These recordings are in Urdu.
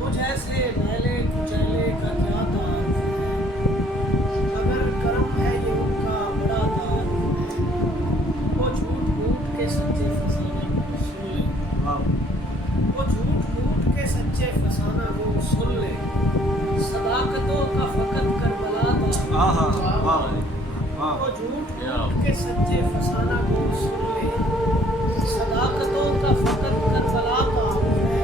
مجھے سے میلے کچیلے کا کیا تعارف ہے، اگر کرم ہے یہ ان کا بڑا تعارف ہے، وہ جھوٹ موٹ کے سچے فسانہ کو سن لے، وہ جھوٹ موٹ کے سچے فسانہ کو سن لے، صداقتوں کا فقط کربلا تعارف ہے، وہ جھوٹ موٹ کے سچے فسانہ کو سن لے، صداقتوں کا فقط کربلا تعارف ہے،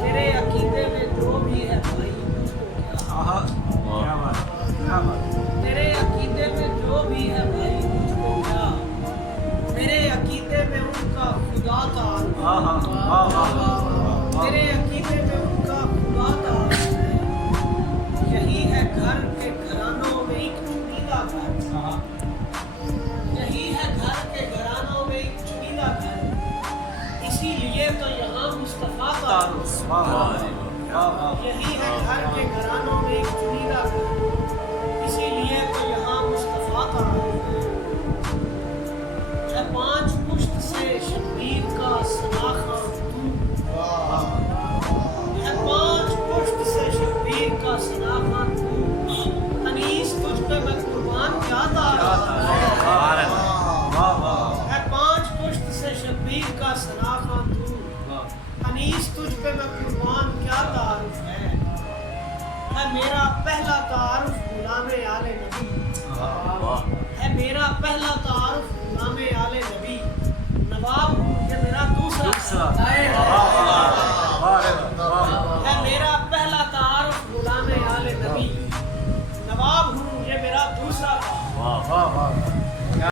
تیرے عقیدے میں جو بھی ہے بھائی مجھ کو کیا، تیرے عقیدے میں جو بھی ہے بھائی مجھ کو کیا، میرے عقیدے میں ان کا خدا تعارف ہے، تیرے عقیدے میں ان کا خدا تعارف ہے، یہی ہے گھر کے گھرانوں میں ایک چنیدہ گھر، یہی ہے گھر کے گھرانوں میں ایک چنیدہ گھر، اسی لیے تو یہاں مصطفیٰ تعارف، یہی ہے گھر کے گھرانوں میں ایک چنیدہ گھر، اسی لیے تو یہاں مصطفیٰ تعارف ہے، پانچ پشت سے شبیر کا سناخہ تو، ہے پانچ پشت سے شبیر کا سناخہ تو، انیس تجھ پہ میں قربان کیا تعارف ہے، پانچ پشت سے شبیر کا سناخہ تو، انیس تجھ پہ میں قربان کیا تعارف ہے میرا پہلا تعارف غلام آل نبی، ہے میرا پہلا تعارف غلام آل نبی، نواب ہوں یہ میرا دوسرا